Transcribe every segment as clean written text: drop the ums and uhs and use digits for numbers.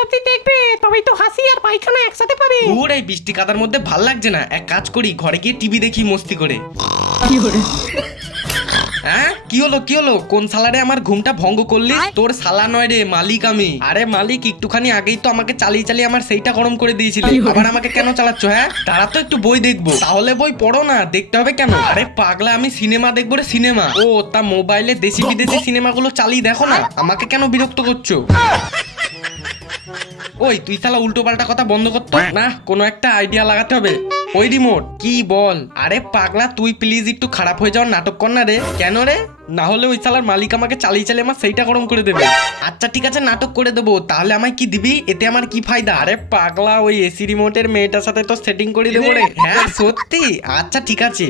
শাকসবজি দেখবে, তবেই তো হাসি আর পায়খানা একসাথে পাবে। ওর এই বৃষ্টি কাদার মধ্যে ভাল লাগছে না, এক কাজ করি ঘরে গিয়ে টিভি দেখি মস্তি করে। হ্যাঁ কি হলো কোন সালারে আমার ঘুমটা ভঙ্গ করলি? তোর সালা নয় রে, মালিক আমি। আরে মালিক, একটুখানি আগেই তো আমাকে চালিয়ে চালিয়ে আমার সেইটা গরম করে দিয়েছিলে, আবার আমাকে কেন চালাচ্ছ? হ্যাঁ তারা তো একটু বই দেখবো। তাহলে বই পড়ো না, দেখতে হবে কেন? আরে পাগলা, আমি সিনেমা দেখবো রে, সিনেমা। ও তা মোবাইলে দেশি বিদেশি সিনেমাগুলো চালিয়ে দেখো না, আমাকে কেন বিরক্ত করছো? ওই তুই শালা উল্টো পাল্টা কথা বন্ধ করতো না, কোনো একটা আইডিয়া লাগাতে হবে। ওই রিমোট কি বল? আরে পাগলা, তুই প্লিজ একটু খারাপ হয়ে যাওয়ার নাটক কর না রে। কেন রে? না হলে ওই শালার মালিক আমাকে চালিয়ে চালিয়ে আমার সেইটা গরম করে দেবে। আচ্ছা ঠিক আছে, নাটক করে দেবো, তাহলে আমায় কি দিবি? এতে আমার কি ফায়দা? আরে পাগলা, ওই এসি রিমোটের মেয়েটার সাথে তো সেটিং করে দেবো রে। হ্যাঁ সত্যি? আচ্ছা ঠিক আছে।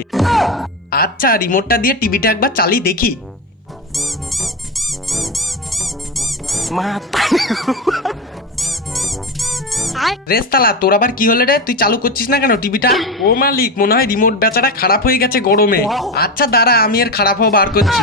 আচ্ছা রিমোটটা দিয়ে টিভিটা একবার চালিয়ে দেখি। রেস্তালা, তোর আবার কি হলো রে? তুই চালু করছিস না কেন টিভিটা? ও মালিক, মনে হয় রিমোট বেচারা খারাপ হয়ে গেছে গরমে। আচ্ছা দাঁড়া, আমি এর খারাপ হওয়া বার করছি।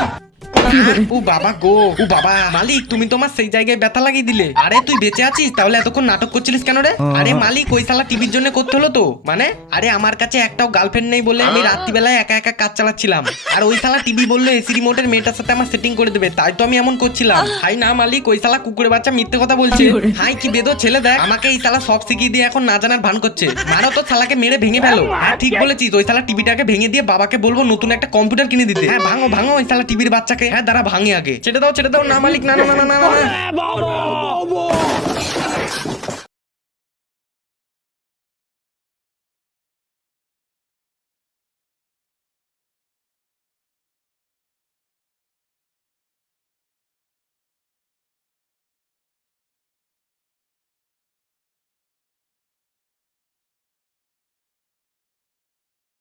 ও বাবা গো, ও বাবা। মালিক, তুমি তোমার সেই জায়গায় ব্যথা লাগিয়ে দিলে। আরে তুই বেঁচে আছিস? তাহলে এতক্ষণ নাটক করছিলিস কেন রে? আরে মালিক, ওই শালা টিভির জন্য করতে হলো তো। মানে আরে আমার কাছে একটাও গার্লফ্রেন্ড নেই বলে আমি রাত্রিবেলায় একা একা কাজ চালাচ্ছিলাম, আর ওই শালা টিভি বললো এসি রিমোটের মেয়েটার সাথে আমার সেটিং করে দেবে, তাই তো আমি এমন করছিলাম। হাই না মালিক, ওই শালা কুকুরের বাচ্চা মিথ্যে কথা বলছে। হাই কি বেদো ছেলে, দেখ আমাকে এই শালা সব শিখিয়ে দিয়ে এখন না জানার ভান করছে। মারো তো শালাকে, মেরে ভেঙে ফেলো। হ্যাঁ ঠিক বলেছিস, ওই শালা টিভিটাকে ভেঙে দিয়ে বাবাকে বলবো নতুন একটা কম্পিউটার কিনে দিতে। হ্যাঁ ভাঙো ভাঙো ওই শালা টিভির বাচ্চাকে। হ্যাঁ দাঁড়া ভাঙি আগে। ছেড়ে দাও না মালিক, না না না না না।